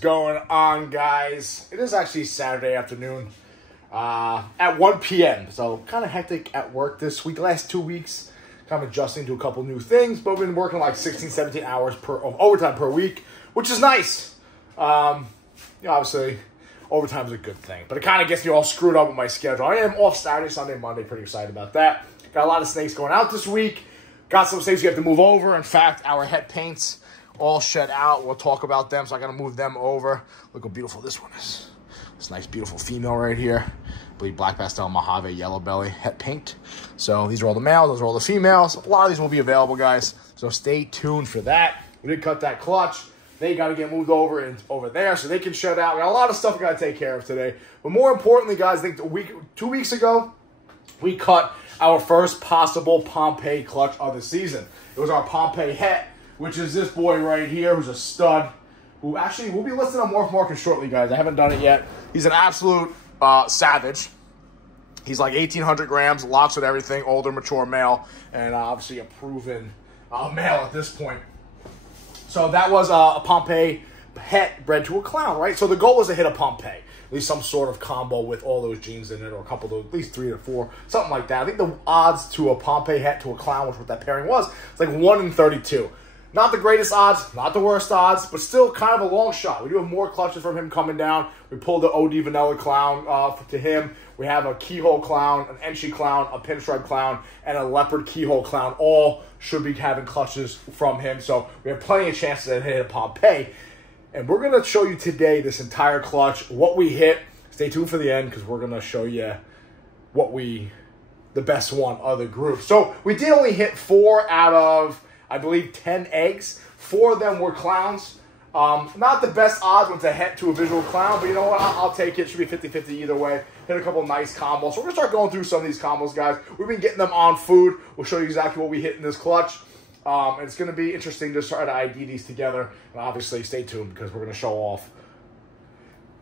going on, guys? It is actually Saturday afternoon at 1 p.m. So kind of hectic at work this week. The last 2 weeks, kind of adjusting to a couple new things. But we've been working like 16, 17 hours of overtime per week, which is nice. Obviously, overtime is a good thing. But it kind of gets me all screwed up with my schedule. I am off Saturday, Sunday, Monday. Pretty excited about that. Got a lot of snakes going out this week. Got some snakes we have to move over. In fact, our het paints all shed out. We'll talk about them, so I got to move them over. Look how beautiful this one is. This nice, beautiful female right here. I believe black pastel Mojave yellow belly het paint. So these are all the males. Those are all the females. A lot of these will be available, guys. So stay tuned for that. We did cut that clutch. They got to get moved over and over there so they can shed out. We got a lot of stuff we got to take care of today. But more importantly, guys, I think 2 weeks ago, we cut our first possible Pompeii clutch of the season. It was our Pompeii het, which is this boy right here, who's a stud, who actually will be listed on Morph Market shortly, guys. I haven't done it yet. He's an absolute savage. He's like 1,800 grams, lots of everything, older, mature male, and obviously a proven male at this point. So that was a Pompeii het bred to a clown, right? So the goal was to hit a Pompeii, at least some sort of combo with all those genes in it, or a couple of those, at least 3 or 4, something like that. I think the odds to a Pompeii het to a clown, which what that pairing was, it's like 1 in 32. Not the greatest odds, not the worst odds, but still kind of a long shot. We do have more clutches from him coming down. We pulled the OD Vanilla clown to him. We have a keyhole clown, an Enchi clown, a pinstripe clown, and a leopard keyhole clown. All should be having clutches from him. So we have plenty of chances to hit a Pompeii. And we're going to show you today this entire clutch, what we hit. Stay tuned for the end because we're going to show you the best one of the group. So we did only hit 4 out of, I believe, 10 eggs. 4 of them were clowns. Not the best odds when it's a het to a visual clown, but you know what? I'll take it. Should be 50-50 either way. Hit a couple nice combos. So we're going to start going through some of these combos, guys. We've been getting them on food. We'll show you exactly what we hit in this clutch. And it's going to be interesting to try to ID these together. And obviously, stay tuned because we're going to show off.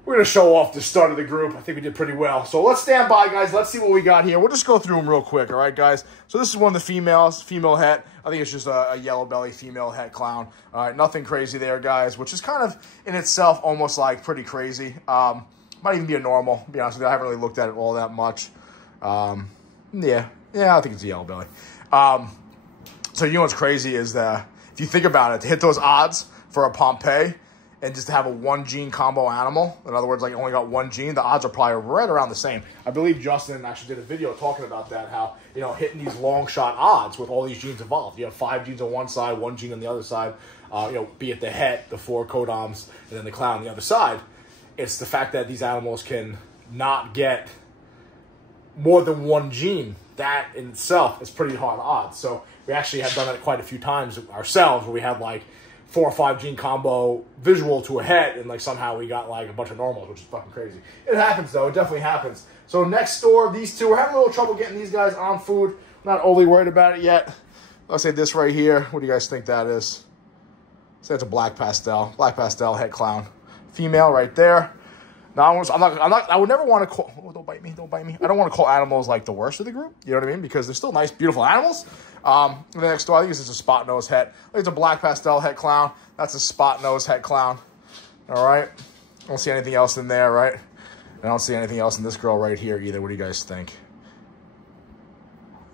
We're going to show off the start of the group. I think we did pretty well. So let's stand by, guys. Let's see what we got here. We'll just go through them real quick, all right, guys? So this is one of the females, female het. I think it's just a yellow belly female het clown. All right, nothing crazy there, guys, which is kind of in itself almost like pretty crazy. Might even be a normal, to be honest with you. I haven't really looked at it all that much. Yeah, I think it's a yellow belly. So you know what's crazy is that if you think about it, to hit those odds for a Pompeii, and just to have a 1-gene combo animal, in other words, like only got 1 gene, the odds are probably right around the same. I believe Justin actually did a video talking about that, how, hitting these long shot odds with all these genes involved. You have 5 genes on one side, 1 gene on the other side, be it the het, the 4 codoms, and then the clown on the other side. It's the fact that these animals can not get more than 1 gene. That in itself is pretty hard odds. So we actually have done that quite a few times ourselves, where we had like 4 or 5 gene combo visual to a het, and like somehow we got like a bunch of normals, which is fucking crazy. It happens though, it definitely happens. So next door, these two, we're having a little trouble getting these guys on food. Not overly worried about it yet. Let's say this right here. What do you guys think that is? Say it's a black pastel het clown, female right there. Now I would never want to call. Oh, don't bite me! Don't bite me! I don't want to call animals like the worst of the group. You know what I mean? Because they're still nice, beautiful animals. The next door, I think this is a spot nose het. I think it's a black pastel het clown. That's a spot nose het clown. All right. I don't see anything else in there, right? And I don't see anything else in this girl right here either. What do you guys think?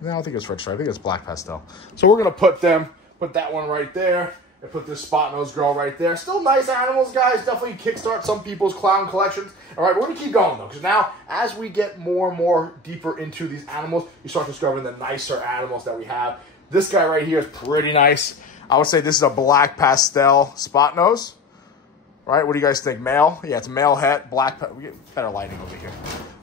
No, I don't think it's red stripe. I think it's black pastel. So we're gonna put that one right there. I put this spot nose girl right there. Still nice animals, guys. Definitely kickstart some people's clown collections. All right, we're going to keep going, though, because now as we get more and more deeper into these animals, you start discovering the nicer animals that we have. This guy right here is pretty nice. I would say this is a black pastel spot nose. Right? What do you guys think? Male? Yeah, it's a male het. We get better lighting over here.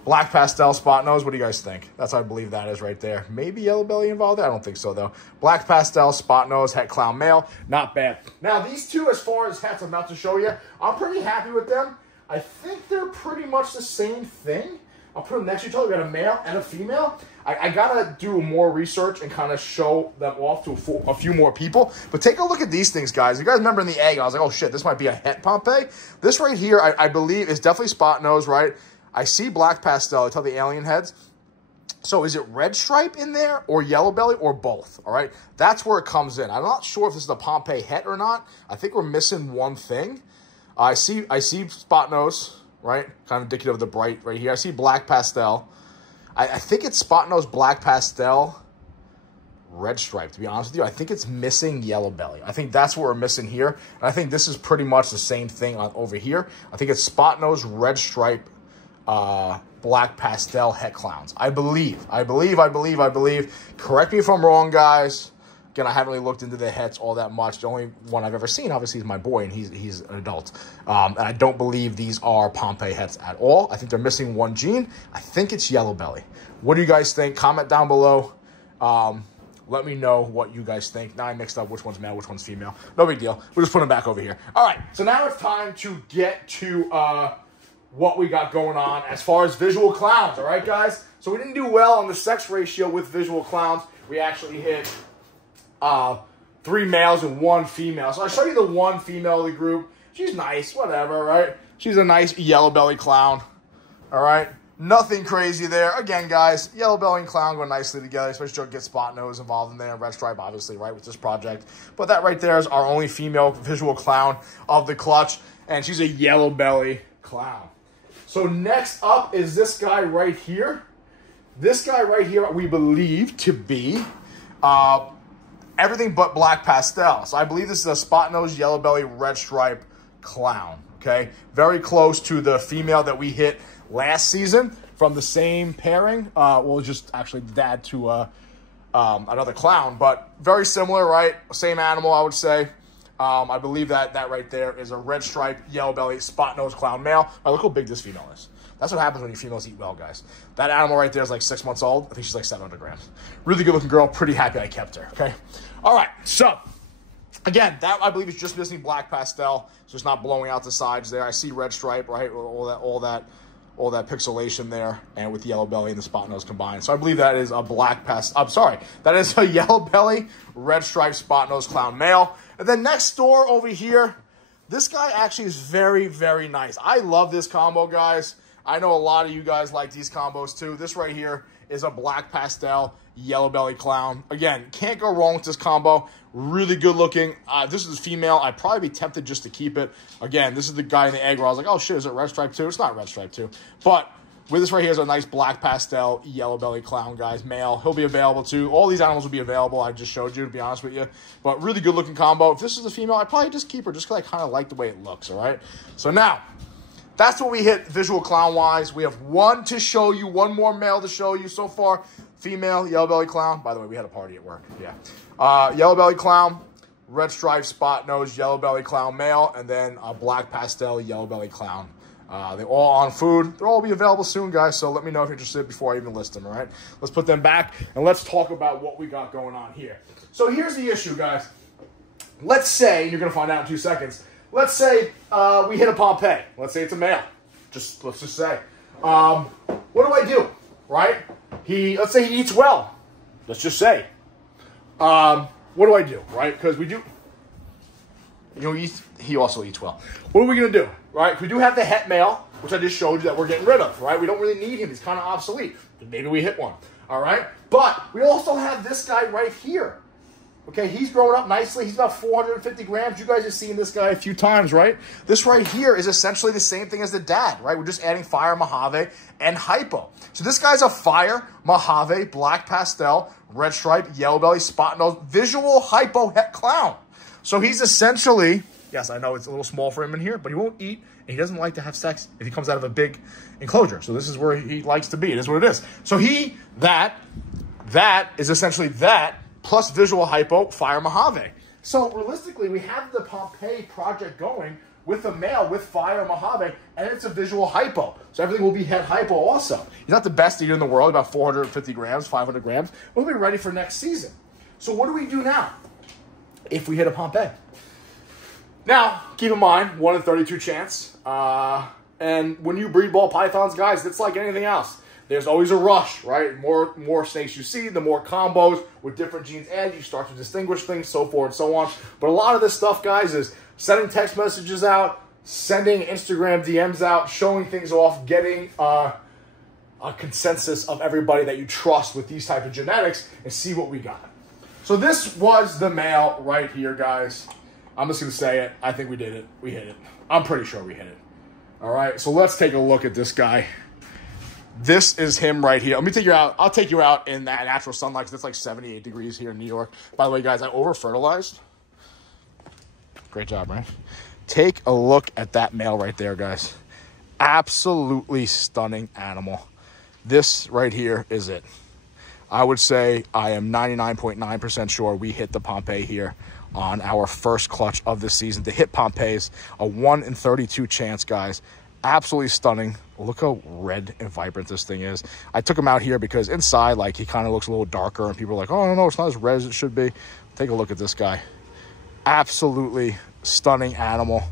Black pastel spot nose. What do you guys think? That's what I believe that is right there. Maybe yellow belly involved there? I don't think so, though. Black pastel spot nose het clown male. Not bad. Now, these two, as far as hets I'm about to show you, I'm pretty happy with them. I think they're pretty much the same thing. I'll put them next to each other. We got a male and a female. I got to do more research and kind of show them off to a few more people. But take a look at these things, guys. You guys remember in the egg, I was like, oh, shit, this might be a het Pompeii. This right here, I believe, is definitely spot nose, right? I see black pastel. I tell the alien heads. So is it red stripe in there or yellow belly or both? All right. That's where it comes in. I'm not sure if this is the Pompeii het or not. I think we're missing one thing. I see spot nose, right? Kind of indicative of the bright right here. I see black pastel. I think it's spot nose, black pastel, red stripe, to be honest with you. I think it's missing yellow belly. I think that's what we're missing here. And I think this is pretty much the same thing on over here. I think it's spot nose, red stripe, black pastel het clowns. I believe. Correct me if I'm wrong, guys. Again, I haven't really looked into the hets all that much. The only one I've ever seen, obviously, is my boy, and he's an adult. And I don't believe these are Pompeii hets at all. I think they're missing one gene. I think it's yellow belly. What do you guys think? Comment down below. Let me know what you guys think. Now I mixed up which one's male, which one's female. No big deal. We'll just put them back over here. All right, so now it's time to get to what we got going on as far as visual clowns, all right, guys? So we didn't do well on the sex ratio with visual clowns. We actually hit 3 males and 1 female. So I'll show you the 1 female of the group. She's nice, whatever, right? She's a nice yellow belly clown, all right? Nothing crazy there. Again, guys, yellow belly and clown go nicely together, especially don't get spot nose involved in there. Red stripe, obviously, right, with this project. But that right there is our only female visual clown of the clutch, and she's a yellow belly clown. So next up is this guy right here. This guy right here we believe to be everything but black pastel. So I believe this is a spot nose, yellow belly, red stripe clown, okay? Very close to the female that we hit last season from the same pairing. Well, just actually dad to another clown, but very similar, right? Same animal, I would say. I believe that right there is a red stripe, yellow belly, spot nose clown male. All right, look how big this female is. That's what happens when your females eat well, guys. That animal right there is like 6 months old. I think she's like 700 grams. Really good looking girl. Pretty happy I kept her, okay? All right, so again, that I believe is just missing black pastel, so it's not blowing out the sides there. I see red stripe, right? All that pixelation there, and with the yellow belly and the spot nose combined. So I believe that is a black pastel. I'm sorry, that is a yellow belly, red stripe, spot nose clown male. And then next door over here, this guy actually is very, very nice. I love this combo, guys. I know a lot of you guys like these combos too. This right here is a black pastel, yellow belly clown. Again, can't go wrong with this combo. Really good looking. This is female. I'd probably be tempted just to keep it. Again, this is the guy in the egg where I was like, oh shit, is it red stripe too? It's not red stripe too. But with this right here is a nice black pastel, yellow belly clown, guys, male. He'll be available too. All these animals will be available. I just showed you, to be honest with you. But really good looking combo. If this is a female, I'd probably just keep her just because I kind of like the way it looks, all right? So now, that's what we hit visual clown-wise. We have 1 to show you, 1 more male to show you so far. Female, yellow belly clown. By the way, we had a party at work, yeah. Yellow belly clown, red stripe, spot nose, yellow belly clown male, and then a black pastel, yellow belly clown. They're all on food. They'll all be available soon, guys, so let me know if you're interested before I even list them, all right? Let's put them back, and let's talk about what we got going on here. So here's the issue, guys. Let's say, and you're going to find out in 2 seconds, let's say we hit a Pompeii. Let's say it's a male. Let's just say. What do I do, right? Let's say he eats well. Let's just say. What do I do, right? Because we do, he also eats well. What are we going to do, right? We do have the het male, which I just showed you that we're getting rid of, right? We don't really need him. He's kind of obsolete. Maybe we hit one, all right? But we also have this guy right here. Okay, he's growing up nicely. He's about 450 grams. You guys have seen this guy a few times, right? This right here is essentially the same thing as the dad, right? We're just adding fire, Mojave, and hypo. So this guy's a fire, Mojave, black pastel, red stripe, yellow belly, spot nose, visual hypo het clown. So he's essentially, yes, I know it's a little small for him in here, but he won't eat, and he doesn't like to have sex if he comes out of a big enclosure. So this is where he likes to be. It is what it is. So that is essentially that, plus visual hypo, fire, Mojave. So realistically, we have the Pompeii project going with a male with fire, Mojave, and it's a visual hypo. So everything will be het hypo also. He's not the best eater in the world, about 450 grams, 500 grams. We'll be ready for next season. So what do we do now if we hit a Pompeii? Now, keep in mind, 1 in 32 chance. And when you breed ball pythons, guys, it's like anything else. There's always a rush, right? More snakes you see, the more combos with different genes added, you start to distinguish things, so forth and so on. But a lot of this stuff, guys, is sending text messages out, sending Instagram DMs out, showing things off, getting a consensus of everybody that you trust with these type of genetics, and see what we got. So this was the male right here, guys. I'm just going to say it. I think we did it. We hit it. I'm pretty sure we hit it. All right, so let's take a look at this guy. This is him right here. Let me take you out. I'll take you out in that natural sunlight because it's like 78 degrees here in New York. By the way, guys, I over-fertilized. Great job, right? Take a look at that male right there, guys. Absolutely stunning animal. This right here is it. I would say I am 99.9% sure we hit the Pompeii here on our first clutch of the season. To hit Pompeii's a 1 in 32 chance, guys. Absolutely stunning. Look how red and vibrant this thing is. I took him out here because inside, like, he kind of looks a little darker, and people are like, oh, no, it's not as red as it should be. Take a look at this guy. Absolutely stunning animal.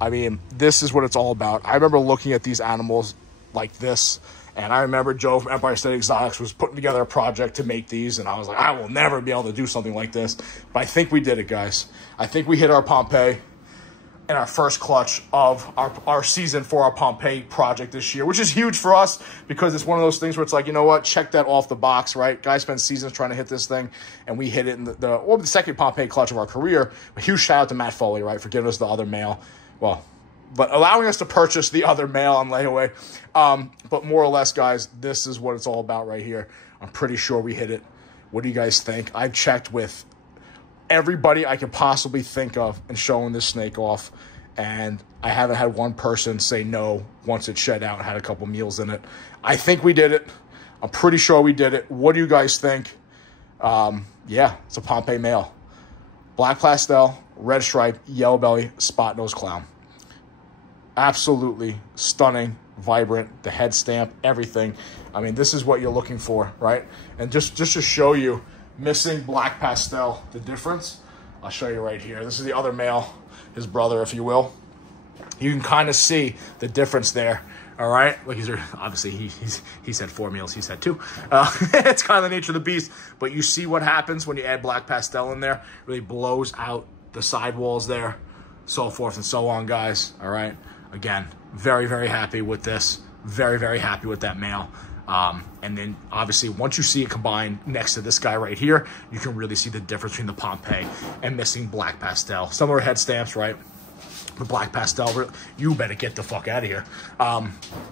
I mean, this is what it's all about. I remember looking at these animals like this, and I remember Joe from Empire State Exotics was putting together a project to make these, and I was like, I will never be able to do something like this. But I think we did it, guys. I think we hit our Pompeii in our first clutch of our season for our Pompeii project this year, which is huge for us because it's one of those things where it's like, you know what, check that off the box, right? Guys spent seasons trying to hit this thing, and we hit it in the second Pompeii clutch of our career. A huge shout out to Matt Foley, right, for giving us the other male. Well, but allowing us to purchase the other male on layaway. But more or less, guys, this is what it's all about right here. I'm pretty sure we hit it. What do you guys think? I've checked with everybody I could possibly think of and showing this snake off, and I haven't had one person say no once it shed out and had a couple meals in it. I think we did it. I'm pretty sure we did it. What do you guys think? Yeah, it's a Pompeii male. Black pastel, red stripe, yellow belly, spot nose clown. Absolutely stunning, vibrant, the head stamp, everything. I mean, this is what you're looking for, right? And just to show you, missing black pastel, the difference, I'll show you right here. This is the other male, his brother, if you will. You can kind of see the difference there. All right, look, obviously he's had 4 meals, he's had 2. It's kind of the nature of the beast, but you see what happens when you add black pastel in there. It really blows out the sidewalls there, so forth and so on, guys. All right, again, very, very happy with this. Very, very happy with that male. And then obviously once you see it combined next to this guy right here, you can really see the difference between the Pompeii and missing black pastel. Some of our head stamps, right? The black pastel, you better get the fuck out of here.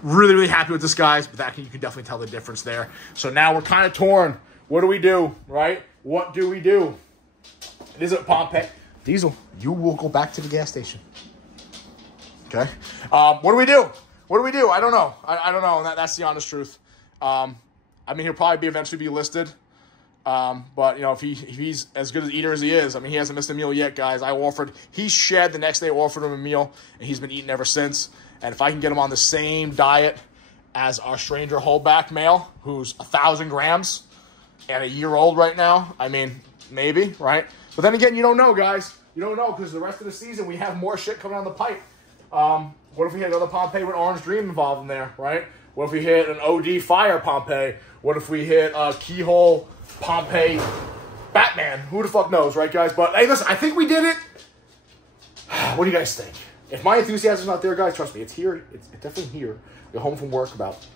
Really, really happy with this, guys, but you can definitely tell the difference there. So now we're kind of torn. What do we do, right? What do we do? It isn't Pompeii. Diesel, you will go back to the gas station. Okay? What do we do? What do we do? I don't know. I don't know, and that's the honest truth. I mean, he'll probably eventually be listed. But, you know, if he's as good an eater as he is, I mean, he hasn't missed a meal yet, guys. He shed the next day, offered him a meal, and he's been eating ever since. And if I can get him on the same diet as our stranger holdback male, who's 1,000 grams and a year old right now, I mean, maybe, right? But then again, you don't know, guys. You don't know, because the rest of the season, we have more shit coming down the pipe. What if we had another Pompeii with Orange Dream involved in there, right? What if we hit an OD Fire Pompeii? What if we hit a Keyhole Pompeii Batman? Who the fuck knows, right, guys? But, hey, listen, I think we did it. What do you guys think? If my enthusiasm's not there, guys, trust me, it's here. It's definitely here. We're home from work about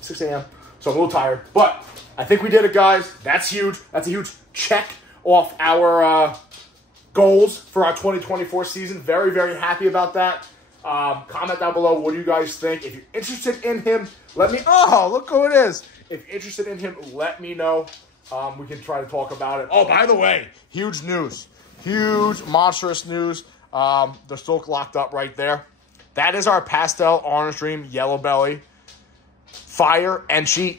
6 a.m., so I'm a little tired. But I think we did it, guys. That's huge. That's a huge check off our goals for our 2024 season. Very, very happy about that. Comment down below. What do you guys think? If you're interested in him, let me... Oh, look who it is. If you're interested in him, let me know. We can try to talk about it. Oh, by the way, huge news. Huge, monstrous news. They're still locked up right there. That is our pastel orange dream yellow belly fire Enchi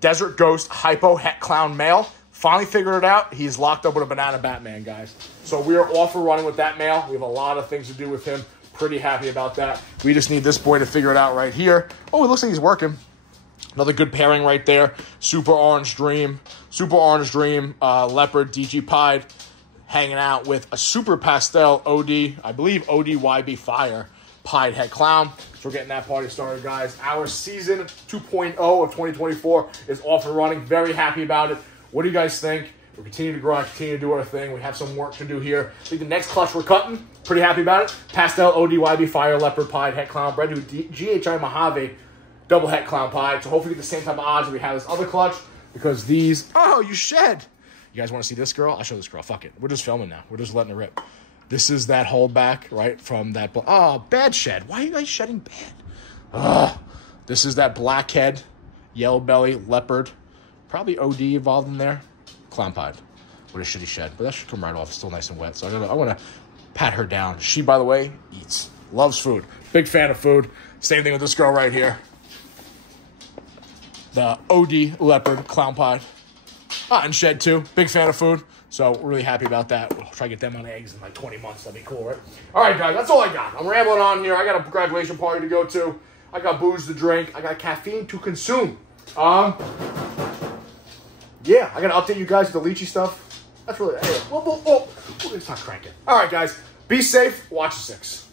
desert ghost hypo het clown male. Finally figured it out. He's locked up with a banana Batman, guys. So we are off and running with that male. We have a lot of things to do with him. Pretty happy about that. We just need this boy to figure it out right here. Oh, it looks like he's working. Another good pairing right there. Super Orange Dream. Super Orange Dream Leopard DG Pied hanging out with a Super Pastel OD. I believe ODYB Fire Pied Het Clown. So we're getting that party started, guys. Our season 2.0 of 2024 is off and running. Very happy about it. What do you guys think? We'll continue to grow, continue to do our thing. We have some work to do here. I think the next clutch we're cutting, pretty happy about it. Pastel ODYB Fire Leopard Pied Het Clown. Bred to GHI Mojave double Het Clown Pied. So hopefully get the same type of odds as we have this other clutch, because these... Oh, you shed! You guys want to see this girl? I'll show this girl. Fuck it. We're just filming now. We're just letting it rip. This is that holdback, right, from that. Bad shed. Why are you guys shedding bad? This is that blackhead, yellow belly, leopard. Probably OD involved in there. Clown pied. What a shitty shed. But that should come right off. It's still nice and wet. So I want to pat her down. She, by the way, eats. Loves food. Big fan of food. Same thing with this girl right here. The OD leopard, clown pied. And shed too. Big fan of food. So we're really happy about that. We'll try to get them on eggs in like 20 months. That'd be cool, right? All right, guys. That's all I got. I'm rambling on here. I got a graduation party to go to. I got booze to drink. I got caffeine to consume. Yeah, I got to update you guys with the lychee stuff. That's really it. We're going to start cranking. All right, guys. Be safe. Watch the 6.